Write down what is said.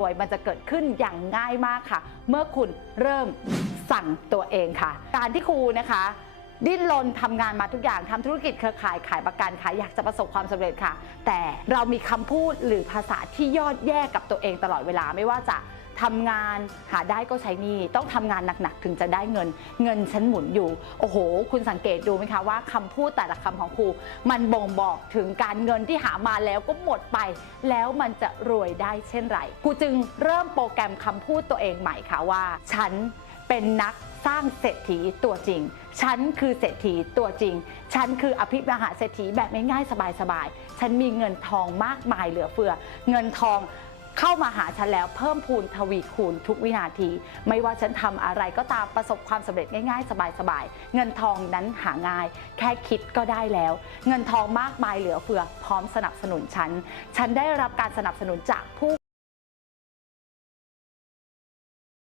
รวยมันจะเกิดขึ้นอย่างง่ายมากค่ะ เมื่อคุณเริ่มสั่งตัวเองค่ะ การที่ครูนะคะ ดิ้นรนทำงานมาทุกอย่างทำธุรกิจเครือข่ายขายประกันขายอยากจะประสบความสำเร็จค่ะ แต่เรามีคำพูดหรือภาษาที่ยอดแย่กับตัวเองตลอดเวลาไม่ว่าจะ ทำงานหาได้ก็ใช้หนี่ต้องทำงานหนักๆ ถึงจะได้เงิน เงินฉันหมุนอยู่ โอ้โห คุณสังเกตดูไหมคะว่าคำพูดแต่ละคำของครู มันบ่งบอกถึงการเงินที่หามาแล้วก็หมดไป แล้วมันจะรวยได้เช่นไรครูจึงเริ่มโปรแกรมคำพูดตัวเองใหม่ค่ะว่า ฉันเป็นนักสร้างเศรษฐีตัวจริง ฉันคือเศรษฐีตัวจริง ฉันคืออภิมหาเศรษฐีแบบง่ายๆสบายๆ ฉันมีเงินทองมากมายเหลือเฟือ เงินทอง เข้ามาหาฉันแล้วเพิ่มพูนทวีคูณทุกวินาที ไม่ว่าฉันทำอะไรก็ตามประสบความสำเร็จง่ายๆ สบายๆ เงินทองนั้นหาง่าย แค่คิดก็ได้แล้ว เงินทองมากมายเหลือเฟือพร้อมสนับสนุนฉัน ฉันได้รับการสนับสนุนจากผู้